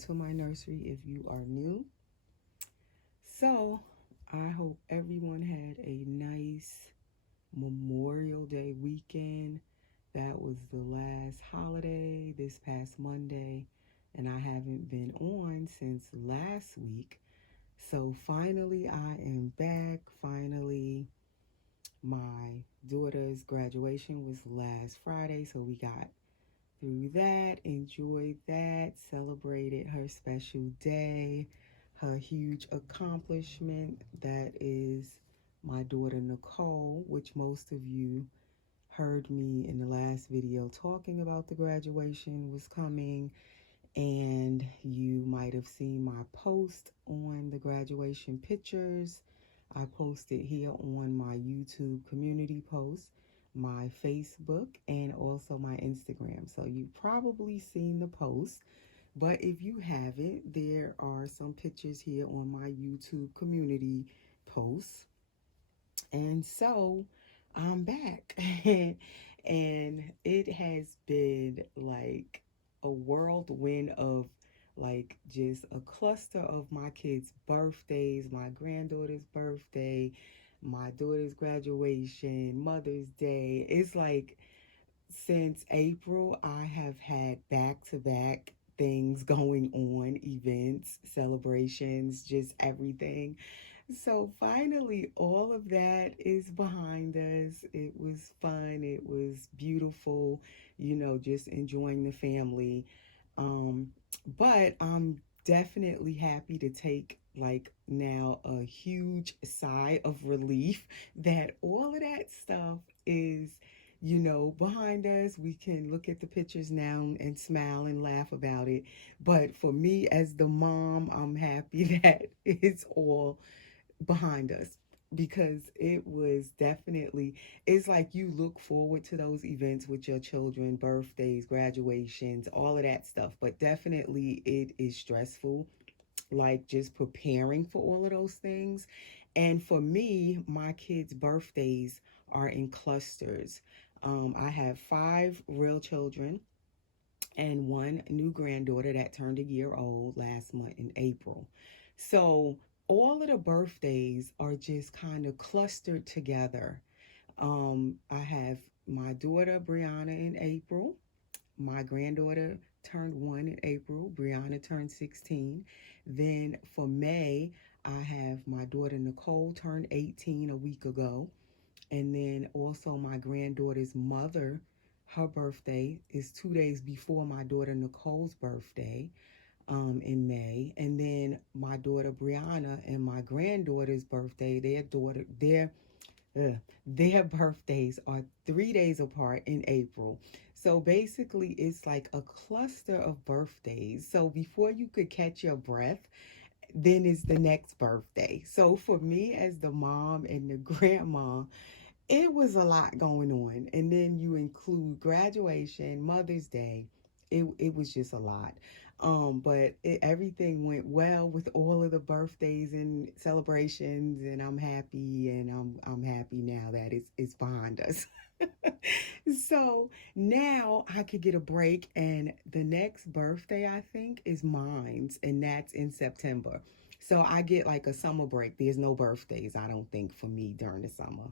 to my nursery if you are new. So, I hope everyone had a nice Memorial Day weekend. That was the last holiday this past Monday, and I haven't been on since last week. So, finally, I am back. Finally, my daughter's graduation was last Friday, so we got through that, enjoyed that, celebrated her special day, her huge accomplishment that is my daughter Nicole, which most of you heard me in the last video talking about the graduation was coming, and you might have seen my post on the graduation pictures. I posted here on my YouTube community post, my Facebook, and also my Instagram. So you've probably seen the post, but if you haven't, there are some pictures here on my YouTube community posts. And so I'm back. And it has been like a whirlwind of like just a cluster of my kids' birthdays, my granddaughter's birthday, my daughter's graduation, Mother's Day. It's like since April, I have had back to back things going on, events, celebrations, just everything. So finally, all of that is behind us. It was fun. It was beautiful, just enjoying the family. Um, but I'm definitely happy to take like now a huge sigh of relief that all of that stuff is behind us. We can look at the pictures now and smile and laugh about it. But for me as the mom, I'm happy that it's all behind us because it was definitely, it's like you look forward to those events with your children, birthdays, graduations, all of that stuff, but definitely it is stressful, like just preparing for all of those things. And for me, my kids' birthdays are in clusters. I have five real children and one new granddaughter that turned a year old last month in April. So all of the birthdays are just kind of clustered together. I have my daughter Brianna in April. My granddaughter turned one in April. Brianna turned 16. Then for May, I have my daughter Nicole turned 18 a week ago. And then also my granddaughter's mother, her birthday is 2 days before my daughter Nicole's birthday in May. And then my daughter Brianna and my granddaughter's birthday, uh, their birthdays are 3 days apart in April. So basically, it's like a cluster of birthdays. So before you could catch your breath, then is the next birthday. So for me as the mom and the grandma, it was a lot going on. And then you include graduation, Mother's Day. It was just a lot. But everything went well with all of the birthdays and celebrations, and I'm happy, and I'm happy now that it's behind us. So now I could get a break, and the next birthday I think is mine's, and that's in September. So I get like a summer break. There's no birthdays, I don't think, for me during the summer.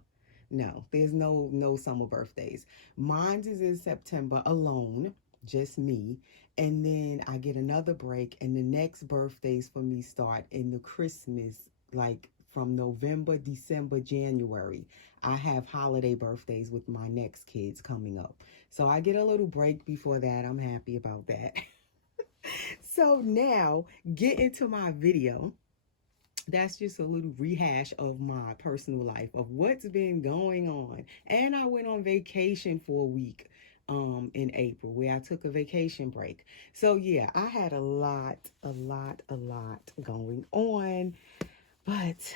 No, there's no summer birthdays. Mine's is in September alone, just me. And then I get another break, and the next birthdays for me start in the Christmas, like from November, December, January. I have holiday birthdays with my next kids coming up. So I get a little break before that. I'm happy about that. So now, get into my video. That's just a little rehash of my personal life of what's been going on. And I went on vacation for a week in April where I took a vacation break. So yeah, I had a lot going on. But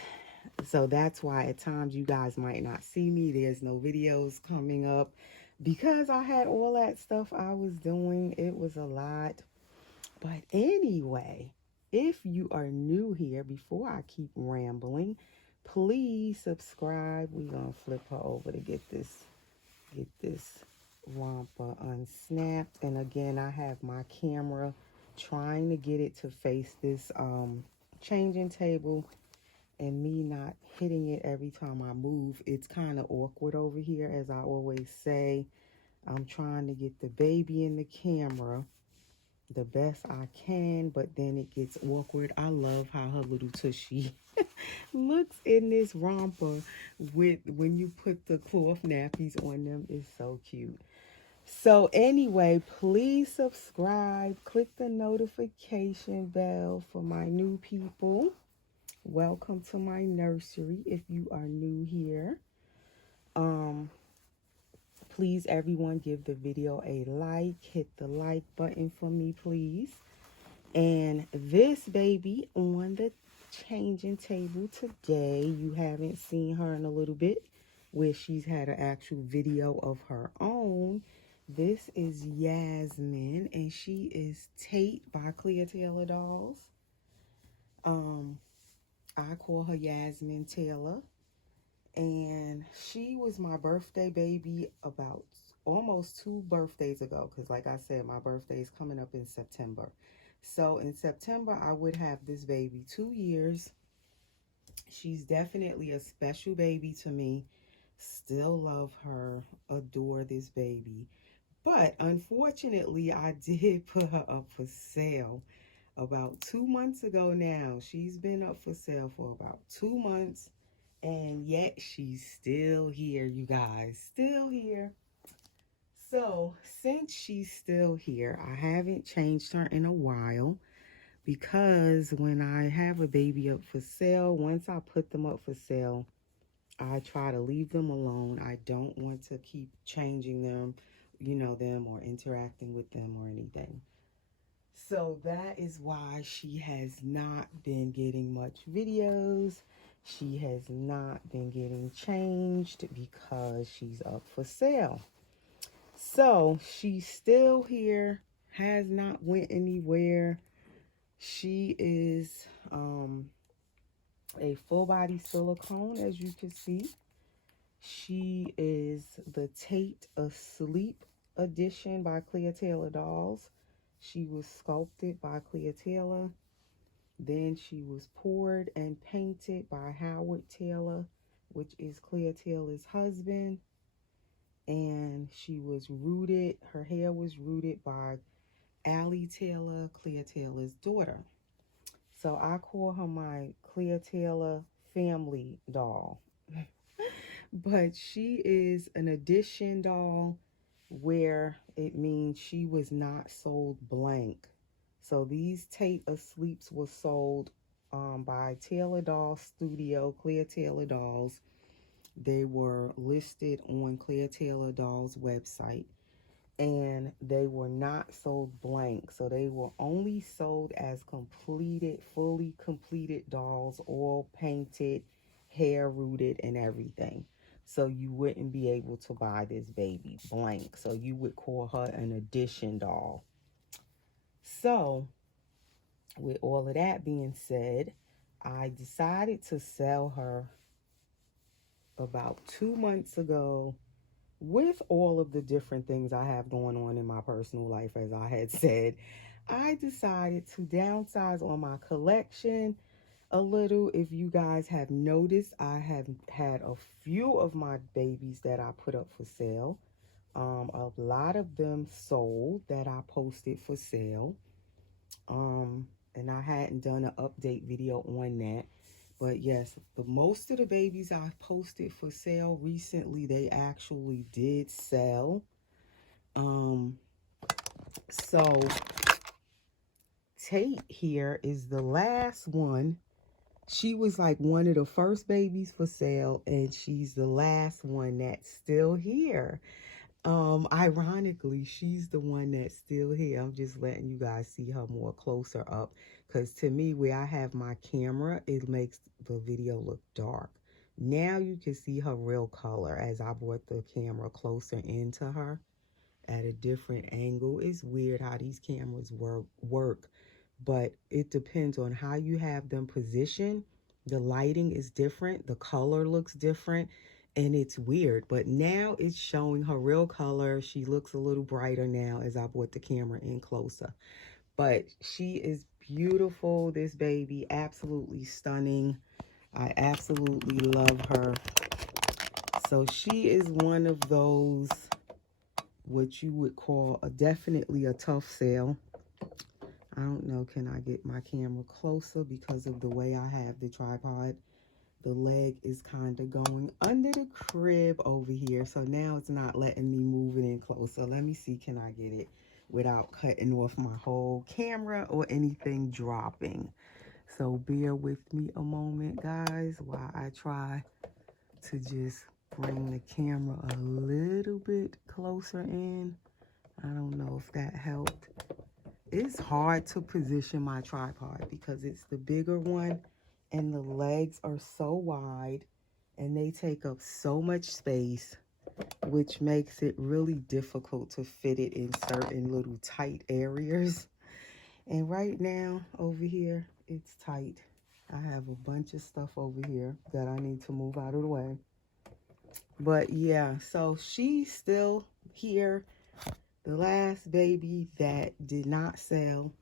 so that's why at times you guys might not see me. There's no videos coming up because I had all that stuff I was doing. It was a lot. But anyway, if you are new here, before I keep rambling, please subscribe. We're gonna flip her over to get this romper unsnapped. And again, I have my camera trying to get it to face this changing table and me not hitting it every time I move. It's kind of awkward over here, as I always say. I'm trying to get the baby in the camera the best I can, but then it gets awkward. I love how her little tushy looks in this romper with when you put the cloth nappies on them. It's so cute. So anyway, please subscribe, click the notification bell for my new people. Welcome to my nursery if you are new here. Please everyone give the video a like, hit the like button for me please. And this baby on the changing table today, you haven't seen her in a little bit where she's had an actual video of her own. This is Yasmin, and she is Tate by Clear Taylor Dolls. I call her Yasmin Taylor, and she was my birthday baby about almost 2 birthdays ago, because like I said, my birthday is coming up in September. So in September, I would have this baby 2 years. She's definitely a special baby to me. Still love her, adore this baby. But unfortunately, I did put her up for sale about 2 months ago now. She's been up for sale for about 2 months. And yet she's still here, you guys. Still here. So since she's still here, I haven't changed her in a while, because when I have a baby up for sale, once I put them up for sale, I try to leave them alone. I don't want to keep changing them, them or interacting with them or anything. So that is why she has not been getting much videos. She has not been getting changed because she's up for sale. So she's still here, has not went anywhere. She is a full body silicone, as you can see. She is the Tate Asleep edition by Clear Taylor Dolls. She was sculpted by Clear Taylor. Then she was poured and painted by Howard Taylor, which is Clear Taylor's husband. And she was rooted, her hair was rooted by Allie Taylor, Clear Taylor's daughter. So I call her my Clear Taylor family doll. But she is an addition doll, where it means she was not sold blank. So these Tate Asleeps were sold by Taylor Doll Studio, Clear Taylor Dolls. They were listed on Clear Taylor Dolls website, and they were not sold blank. So they were only sold as completed, fully completed dolls, all painted, hair rooted and everything. So you wouldn't be able to buy this baby blank. So you would call her an addition doll. So with all of that being said, I decided to sell her about 2 months ago. With all of the different things I have going on in my personal life, as I had said, I decided to downsize on my collection a little. If you guys have noticed, I have had a few of my babies that I put up for sale. A lot of them sold that I posted for sale. And I hadn't done an update video on that. But yes, the most of the babies I posted for sale recently, they actually did sell. So Tate here is the last one. She was like one of the first babies for sale, and she's the last one that's still here. Ironically, she's the one that's still here. I'm just letting you guys see her more closer up, because to me, where I have my camera, it makes the video look dark. Now you can see her real color as I brought the camera closer into her at a different angle. It's weird how these cameras work, but it depends on how you have them positioned. The lighting is different, the color looks different, and it's weird. But now it's showing her real color. She looks a little brighter now as I brought the camera in closer. But she is beautiful, this baby, absolutely stunning. I absolutely love her. So she is one of those, what you would call definitely a tough sale. I don't know, can I get my camera closer because of the way I have the tripod? The leg is kind of going under the crib over here. So now it's not letting me move it in closer. Let me see, can I get it without cutting off my whole camera or anything dropping? So bear with me a moment, guys, while I try to just bring the camera a little bit closer in. I don't know if that helped. It's hard to position my tripod because it's the bigger one and the legs are so wide and they take up so much space, which makes it really difficult to fit it in certain little tight areas. And right now over here, it's tight. I have a bunch of stuff over here that I need to move out of the way. But yeah, so she's still here. The last baby that did not sell.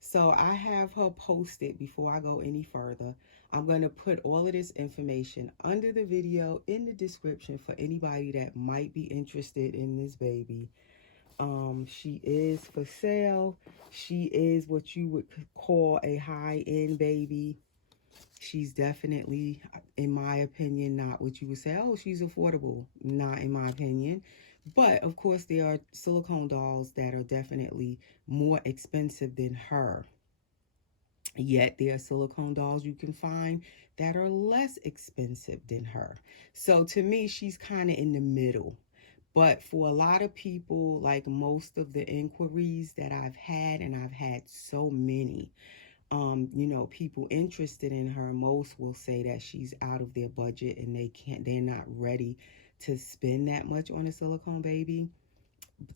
So I have her posted. Before I go any further, I'm going to put all of this information under the video in the description for anybody that might be interested in this baby. She is for sale. She is what you would call a high-end baby. She's definitely, in my opinion, not what you would say, oh, she's affordable. Not in my opinion. But, of course, there are silicone dolls that are definitely more expensive than her. Yet, there are silicone dolls you can find that are less expensive than her. So, to me, she's kind of in the middle. But for a lot of people, like most of the inquiries that I've had, and I've had so many, you know, people interested in her, most will say that she's out of their budget and they're not ready to spend that much on a silicone baby.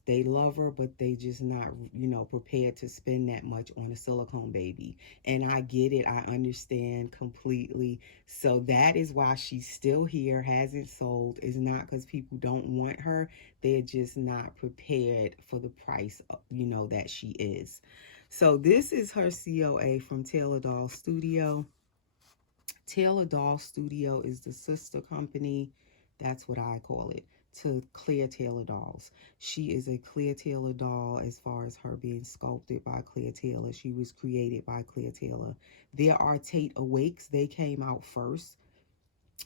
They love her, but they just not, you know, prepared to spend that much on a silicone baby. And I get it. I understand completely. So that is why she's still here, hasn't sold. It's not because people don't want her. They're just not prepared for the price, you know, that she is. So this is her COA from Taylor Doll Studio. Taylor Doll Studio is the sister company, that's what I call it, to Clear Taylor Dolls. She is a Clear Taylor doll as far as her being sculpted by Clear Taylor. She was created by Clear Taylor. There are Tate Awakes. They came out first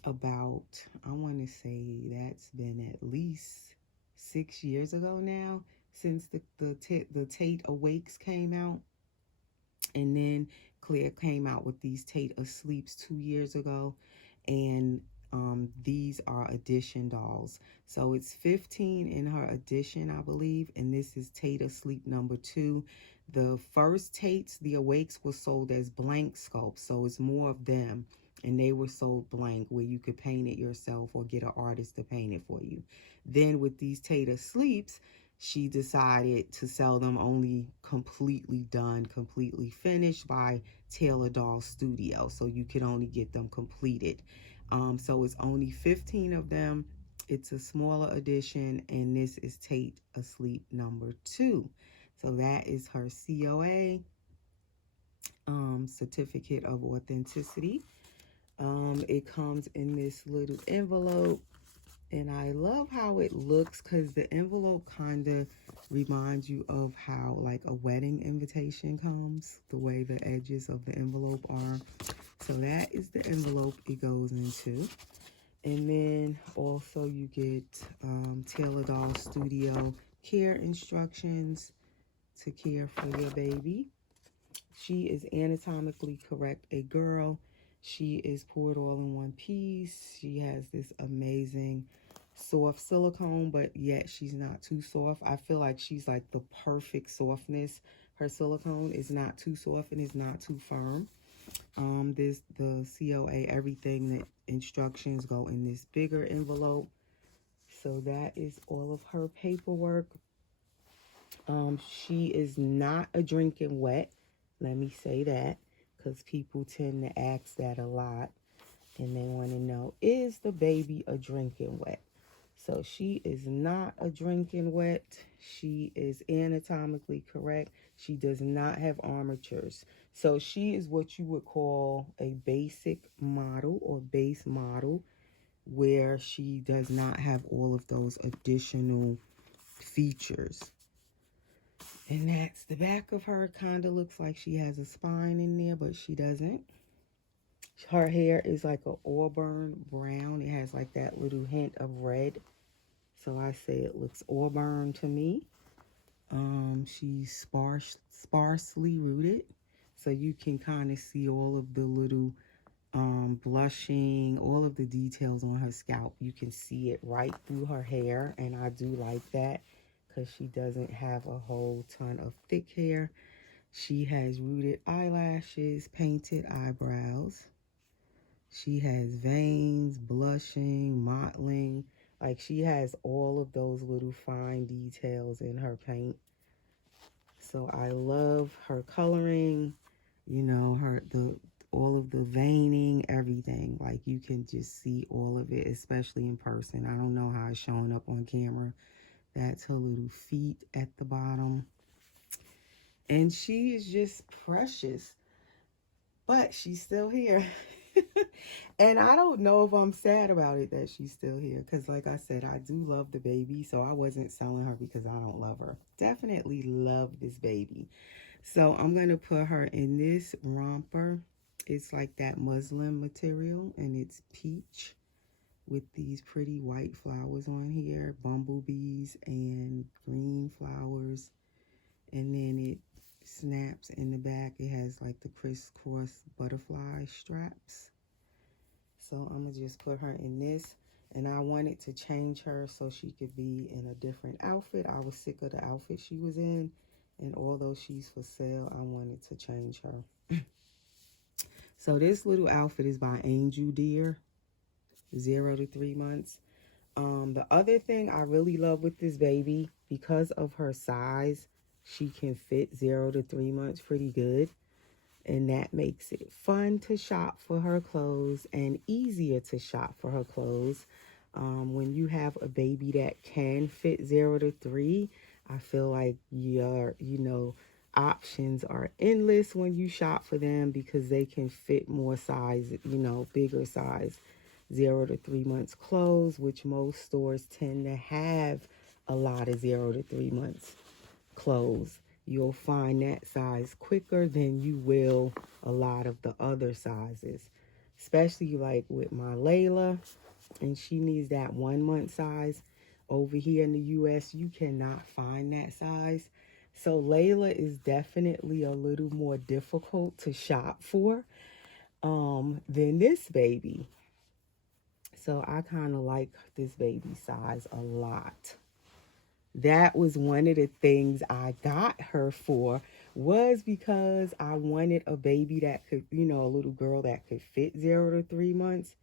about, I want to say that's been at least 6 years ago now since the Tate Awakes came out. And then Claire came out with these Tate Asleeps 2 years ago. And these are edition dolls. So it's 15 in her edition, I believe. And this is Tate Asleep number 2. The first Tates, the Awakes, was sold as blank sculpts. So it's more of them. And they were sold blank where you could paint it yourself or get an artist to paint it for you. Then with these Tate Asleeps, she decided to sell them only completely done, completely finished by Taylor Doll Studio. So you could only get them completed. So it's only 15 of them. It's a smaller edition, and this is Tate Asleep number 2. So that is her COA, Certificate of Authenticity. It comes in this little envelope. And I love how it looks because the envelope kind of reminds you of how like a wedding invitation comes, the way the edges of the envelope are. So that is the envelope it goes into. And then also you get Taylor Doll Studio care instructions to care for your baby. She is anatomically correct, a girl. She is poured all in one piece. She has this amazing soft silicone, but yet she's not too soft. I feel like she's like the perfect softness. Her silicone is not too soft and is not too firm. This the COA, everything, the instructions go in this bigger envelope. So that is all of her paperwork. She is not a drinking wet. Let me say that, because people tend to ask that a lot. And they want to know, is the baby a drinking wet? So she is not a drinking wet. She is anatomically correct. She does not have armatures. So she is what you would call a basic model or base model, where she does not have all of those additional features. And that's the back of her. Kind of looks like she has a spine in there, but she doesn't. Her hair is like a auburn brown. It has like that little hint of red. So I say it looks auburn to me. She's sparsely rooted. So you can kind of see all of the little blushing, all of the details on her scalp. You can see it right through her hair, and I do like that because she doesn't have a whole ton of thick hair. She has rooted eyelashes, painted eyebrows. She has veins, blushing, mottling. Like, she has all of those little fine details in her paint. So I love her coloring, you know, all of the veining, everything. Like, you can just see all of it, especially in person. I don't know how it's showing up on camera. That's her little feet at the bottom. And she is just precious. But she's still here. And I don't know if I'm sad about it that she's still here. Because like I said, I do love the baby. So I wasn't selling her because I don't love her. Definitely love this baby. So I'm going to put her in this romper. It's like that muslin material. And it's peach with these pretty white flowers on here. Bumblebees and green flowers. And then it snaps in the back. It has like the crisscross butterfly straps. So I'm gonna just put her in this, and I wanted to change her so she could be in a different outfit. I was sick of the outfit she was in, and although she's for sale, I wanted to change her. So this little outfit is by Angel Deer, 0 to 3 months. The other thing I really love with this baby, because of her size, she can fit 0 to 3 months pretty good. And that makes it fun to shop for her clothes and easier to shop for her clothes. When you have a baby that can fit 0 to 3, I feel like your, options are endless when you shop for them because they can fit more size, bigger size 0 to 3 months clothes, which most stores tend to have a lot of 0 to 3 months clothes. You'll find that size quicker than you will a lot of the other sizes, especially like with my Layla, and she needs that 1 month size. Over here in the US, you cannot find that size. So Layla is definitely a little more difficult to shop for than this baby. So I kind of like this baby size a lot. That was one of the things I got her for, was because I wanted a baby that could, a little girl that could fit 0 to 3 months,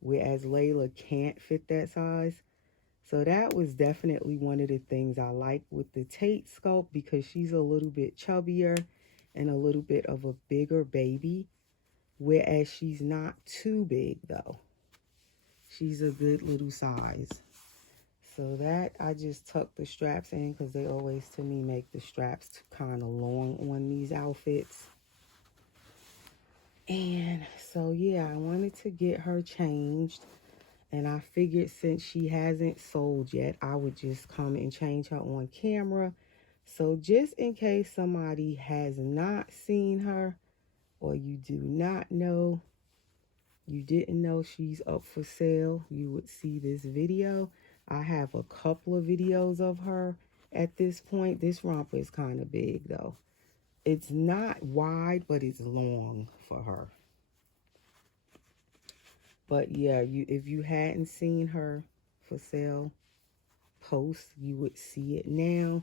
whereas Layla can't fit that size. So that was definitely one of the things I like with the Tate sculpt, because she's a little bit chubbier and a little bit of a bigger baby, whereas she's not too big though. She's a good little size. So that, I just tuck the straps in because they always, to me, make the straps kind of long on these outfits. And so, yeah, I wanted to get her changed. And I figured since she hasn't sold yet, I would just come and change her on camera. So just in case somebody has not seen her, or you do not know, you didn't know she's up for sale, you would see this video. I have a couple of videos of her at this point. This romper is kind of big though. It's not wide, but it's long for her. But yeah, if you hadn't seen her for sale post, you would see it now.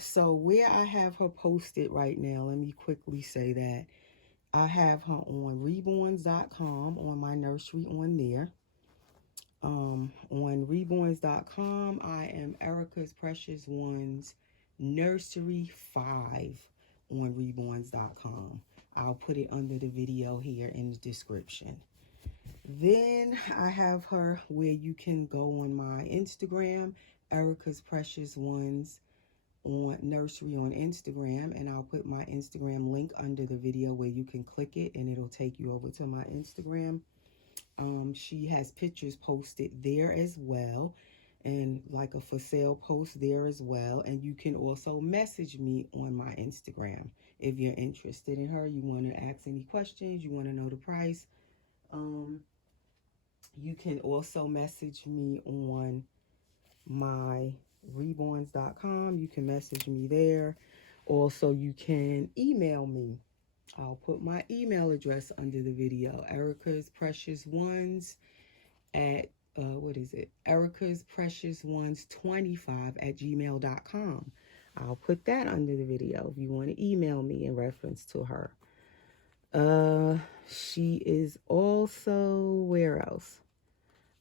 So where I have her posted right now, let me quickly say that I have her on reborns.com, on my nursery on there. On reborns.com, I am Erica's Precious Ones Nursery 5 on reborns.com. I'll put it under the video here in the description. Then I have her where you can go on my Instagram, Erica's Precious Ones on Nursery on Instagram, and I'll put my Instagram link under the video where you can click it and it'll take you over to my Instagram. She has pictures posted there as well, and like a for sale post there as well. And you can also message me on my Instagram if you're interested in her. You want to ask any questions, you want to know the price. Um, you can also message me on my reborns.com. You can message me there. Also, you can email me. I'll put my email address under the video. Erica's Precious Ones at what is it? Erica's Precious Ones 25 at gmail.com. I'll put that under the video if you want to email me in reference to her. She is also, where else?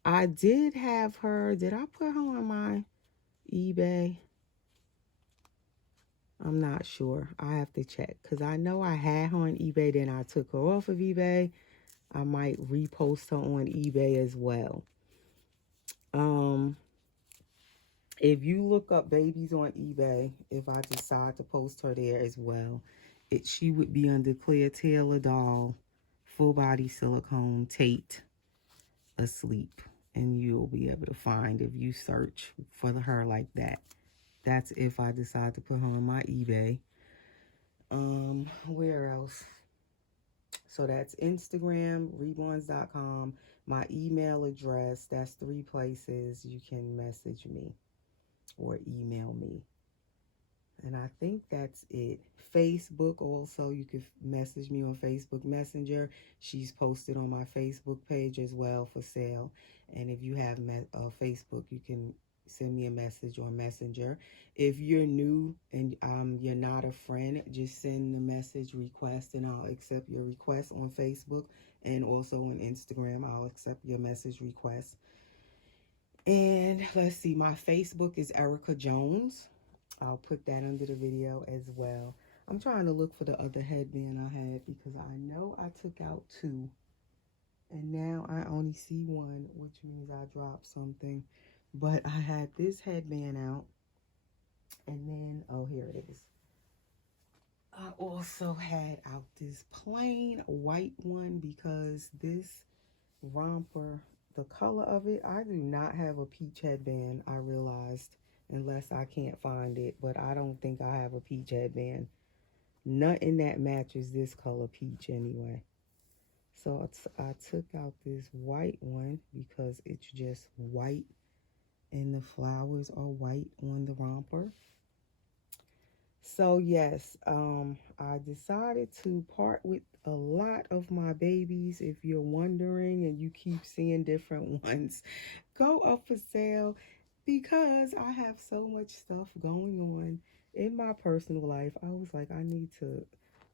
I did have her. Did I put her on my eBay? I'm not sure. I have to check because I know I had her on eBay. Then I took her off of eBay. I might repost her on eBay as well. If you look up babies on eBay, if I decide to post her there as well, she would be under Clear Taylor doll, full body silicone, Tate, asleep. And you'll be able to find if you search for her like that. That's if I decide to put her on my eBay. Where else? So that's Instagram, reborns.com, my email address. That's 3 places you can message me or email me. And I think that's it. Facebook also, you can message me on Facebook Messenger. She's posted on my Facebook page as well for sale. And if you have Facebook, you can send me a message on Messenger. If you're new and you're not a friend, just send the message request and I'll accept your request on Facebook, and also on Instagram I'll accept your message request. And let's see, my Facebook is Erica Jones. I'll put that under the video as well. I'm trying to look for the other headband I had because I know I took out 2 and now I only see 1, which means I dropped something. But I had this headband out, and then, oh, here it is. I also had out this plain white one because this romper, the color of it, I do not have a peach headband, I realized, unless I can't find it. But I don't think I have a peach headband. Nothing that matches this color peach anyway. So I took out this white one because it's just white and the flowers are white on the romper. So yes, I decided to part with a lot of my babies. If you're wondering and you keep seeing different ones go up for sale, because I have so much stuff going on in my personal life, I was like, I need to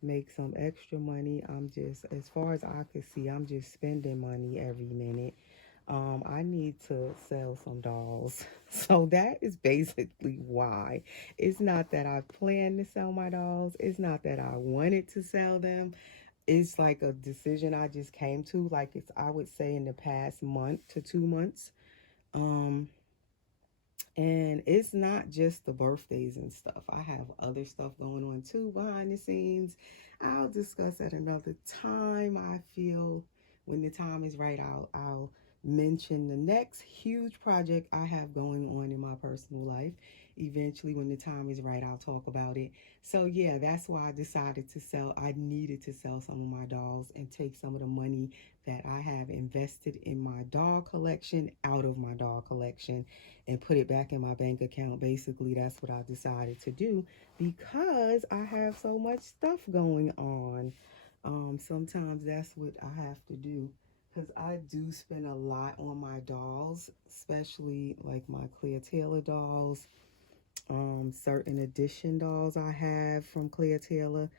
make some extra money. I'm just, as far as I could see, I'm just spending money every minute. I need to sell some dolls. So that is basically why. It's not that I plan to sell my dolls. It's not that I wanted to sell them. It's like a decision I just came to. Like, it's, I would say, in the past month to 2 months. And it's not just the birthdays and stuff. I have other stuff going on too behind the scenes. I'll discuss at another time. I feel when the time is right, I'll mention the next huge project I have going on in my personal life. Eventually, when the time is right, I'll talk about it. So yeah, that's why I decided to sell. I needed to sell some of my dolls and take some of the money that I have invested in my doll collection out of my doll collection and put it back in my bank account. Basically, that's what I decided to do because I have so much stuff going on. Sometimes that's what I have to do because I do spend a lot on my dolls, especially like my Clear Taylor dolls, certain edition dolls I have from Clear Taylor.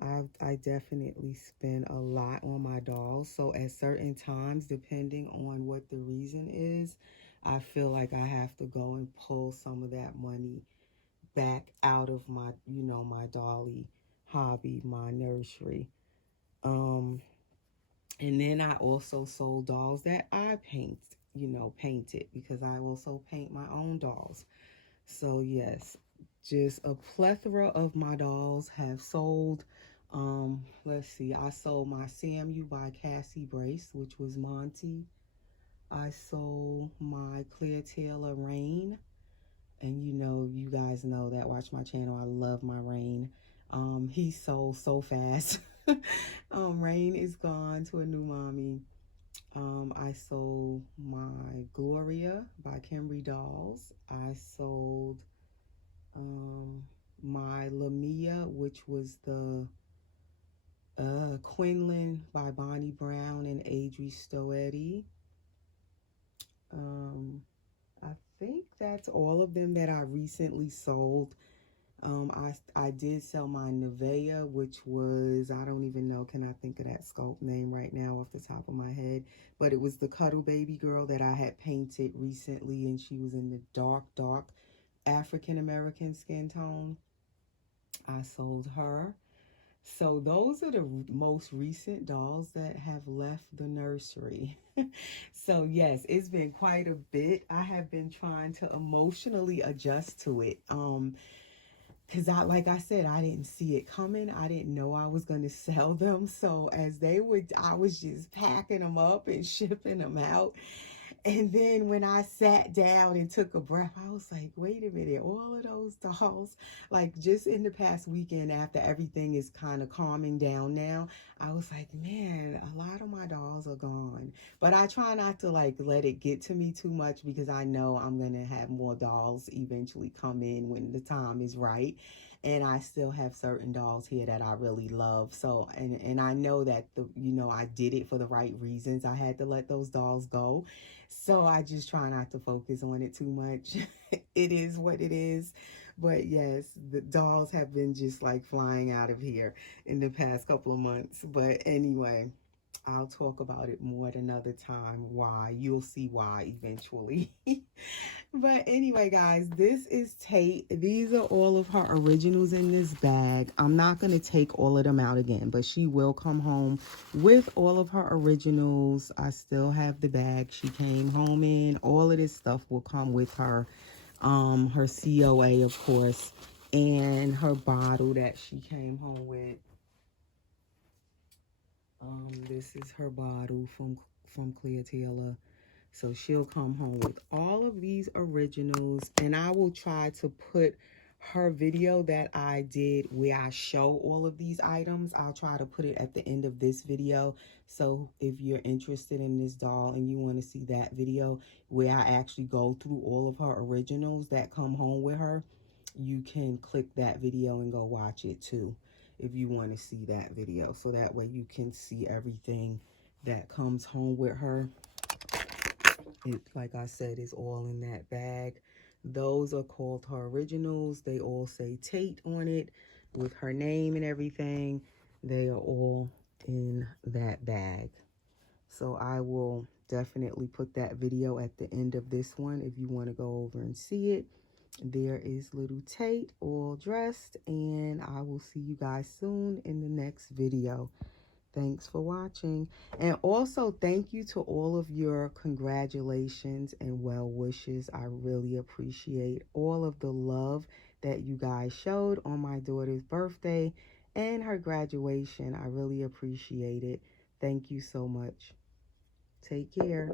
I definitely spend a lot on my dolls. So at certain times, depending on what the reason is, I feel like I have to go and pull some of that money back out of my, my dolly hobby, my nursery. And then I also sold dolls that I painted, because I also paint my own dolls. So yes, just a plethora of my dolls have sold. Let's see, I sold my Samu by Cassie Brace, which was Monty. I sold my Clear Taylor Rain. And you guys know that watch my channel, I love my Rain. He sold so fast. Rain is gone to a new mommy. I sold my Gloria by Kimberly Dolls. I sold my Lamia, which was the Quinlan by Bonnie Brown and Adri Stoetti. Um, I think that's all of them that I recently sold. I did sell my Nevea, which was, I don't even know, can I think of that sculpt name right now off the top of my head? But it was the Cuddle Baby girl that I had painted recently, and she was in the dark African American skin tone. I sold her. So those are the most recent dolls that have left the nursery. So yes, it's been quite a bit. I have been trying to emotionally adjust to it. Because like I said, I didn't see it coming. I didn't know I was going to sell them. So I was just packing them up and shipping them out. And then when I sat down and took a breath, I was like, wait a minute, all of those dolls, like just in the past weekend after everything is kind of calming down now, I was like, man, a lot of my dolls are gone. But I try not to like let it get to me too much, because I know I'm going to have more dolls eventually come in when the time is right. And I still have certain dolls here that I really love. So, and I know that I did it for the right reasons. I had to let those dolls go. So I just try not to focus on it too much. It is what it is. But yes, the dolls have been just like flying out of here in the past couple of months. But anyway, I'll talk about it more at another time. Why? You'll see why eventually. But anyway, guys, this is Tate. These are all of her originals in this bag. I'm not going to take all of them out again, but she will come home with all of her originals. I still have the bag she came home in. All of this stuff will come with her. Her COA, of course, and her bottle that she came home with. This is her bottle from Clear Taylor. So she'll come home with all of these originals, and I will try to put her video that I did where I show all of these items. I'll try to put it at the end of this video. So if you're interested in this doll and you want to see that video where I actually go through all of her originals that come home with her, you can click that video and go watch it too if you want to see that video. So that way you can see everything that comes home with her. It, like I said, is all in that bag. Those are called her originals. They all say Tate on it with her name and everything. They are all in that bag. So I will definitely put that video at the end of this one if you want to go over and see it. There is little Tate all dressed, and I will see you guys soon in the next video. Thanks for watching. And also thank you to all of your congratulations and well wishes. I really appreciate all of the love that you guys showed on my daughter's birthday and her graduation. I really appreciate it. Thank you so much. Take care.